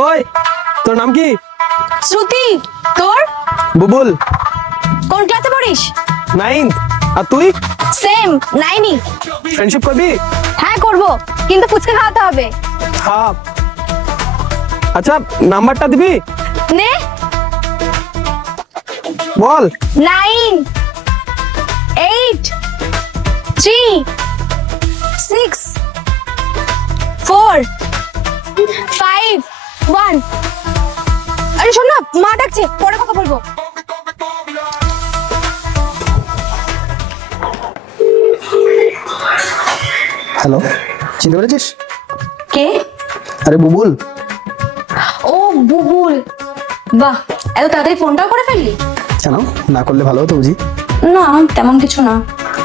ওই তোর নাম কি? শ্রুতি তোর? বুবুল। কোন ক্লাসে পড়িস? নাইন্থ আর তুই? সেম নাইনি ফ্রেন্ডশিপ করবি? হ্যাঁ করব। কিন্তু ফুচকা খাওয়াতে হবে। হ্যাঁ আচ্ছা নাম্বারটা দিবি? নে। বল। Nine eight three six four one আরে শোন না মা ডাকছে পরে কথা বলব। হ্যালো চিনতে পেরেছিস? কে? আরে বুবুল। ও বুবুল। বাহ এত তাড়াতাড়ি ফোনটাও করে ফেললি? কেন না করলে ভালো হতো বুঝি। না তেমন কিছু না।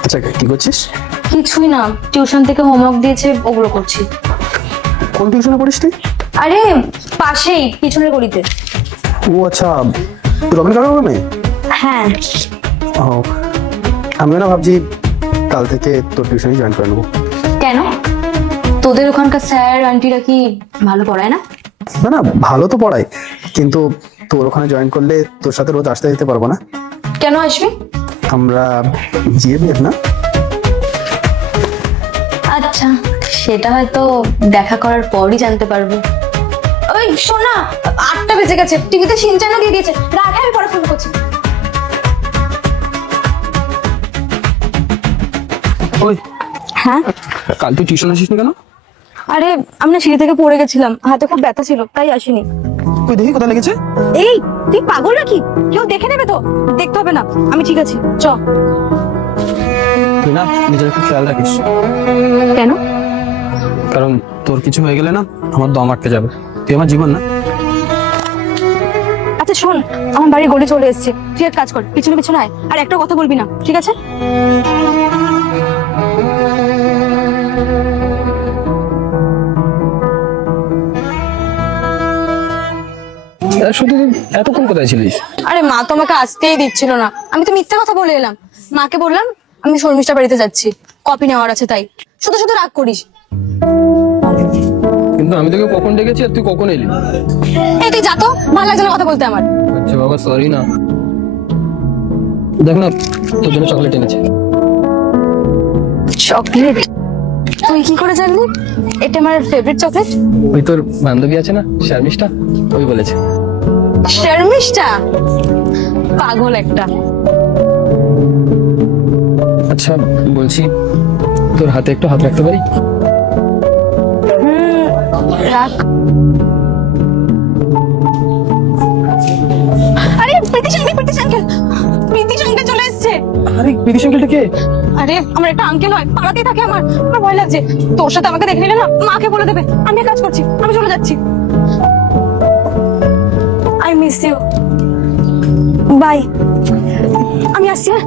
আচ্ছা কি করছিস? কিছুই না টিউশন থেকে হোমওয়ার্ক দিয়েছে ওগুলো করছি। কোন টিউশনে পড়িস তুই? আরে পাশেই পিছনের গলিতে। ও আচ্ছা রমেশ কাকা মেয়ে? হ্যাঁ। ও আমিও না ভাবছি কাল থেকে তোর টিউশনে জয়েন করে নেব। কেন? তোদের ওখানকার স্যার আন্টিরা কি ভালো পড়ায় না? না না ভালো তো পড়ায় কিন্তু তোর ওখানে জয়েন করলে তোর সাথে রোজ আসতে যেতে পারব না। কেন আসবি? আমরা জিএবিএফ না? আচ্ছা সেটা হয়তো দেখা করার পরই জানতে পারব। ওই শোনা আটটা বেজে গেছে টিভিতে সিনচানো দিয়ে দিয়েছে। রাখে আমি পরে ফোন করছি। ওই হ্যাঁ? কাল তুই টিউশন আসিস কেন? আরে আমি না সিঁড়ি থেকে পড়ে গেছিলাম হাতে খুব ব্যথা ছিল তাই আসিনি। তুই দেখি কোথায় লেগেছে? এই তুই পাগল নাকি? কেউ দেখে নেবে তো দেখতে হবে না আমি ঠিক আছি চ। তুই না নিজের একটু খেয়াল রাখিস। কেন? কারণ তোর কিছু হয়ে গেলে না আমার দম আটকে যাবে। তুই আমার জীবন না? আচ্ছা শোন আমার বাড়ি গড়ে চলে এসেছে। তুই এক কাজ কর পিছনে পিছনে আয় আর একটা কথা বলবি না ঠিক আছে? শুধু এতক্ষণ কোথায় ছিলিস? আরে মা তো আমাকে আসতেই দিচ্ছিল না। আমি তো মিথ্যা কথা বলে এলাম। মাকে বললাম আমি শর্মিষ্ঠা বাড়িতে যাচ্ছি। কপি নেওয়ার আছে তাই। শুধু শুধু রাগ করিস। কিন্তু আমি তোকে কখন ডেকেছি আর তুই কখন এলি? এই তুই যা তো ভালো লাগছে না কথা বলতে আমার। আচ্ছা বাবা সরি না। দেখ না তোর জন্য চকলেট এনেছি। চকলেট তুই কি করে জানলি? এটা আমার ফেভারিট চকলেট ওই তোর বান্ধবী আছে না শার্মিষ্ঠা ওই বলেছে। শর্মিষ্ঠা পাগল একটা। আচ্ছা বলছি তোর হাতে একটু হাত রাখতে পারি? রাখ। আরে প্রীতি সঙ্গে প্রীতি সঙ্গে প্রীতি সঙ্গে চলে এসেছে। আরে বিধি সাইকেলটা কে? আরে আমার একটা আঙ্কেল হয় পাড়াতেই থাকে আমার। আমার ভয় লাগছে। তোর সাথে আমাকে দেখে নিলে না মাকে বলে দেবে আমি কাজ করছি আমি চলে যাচ্ছি। আই মিস ইউ বাই আমি আসছি হ্যাঁ?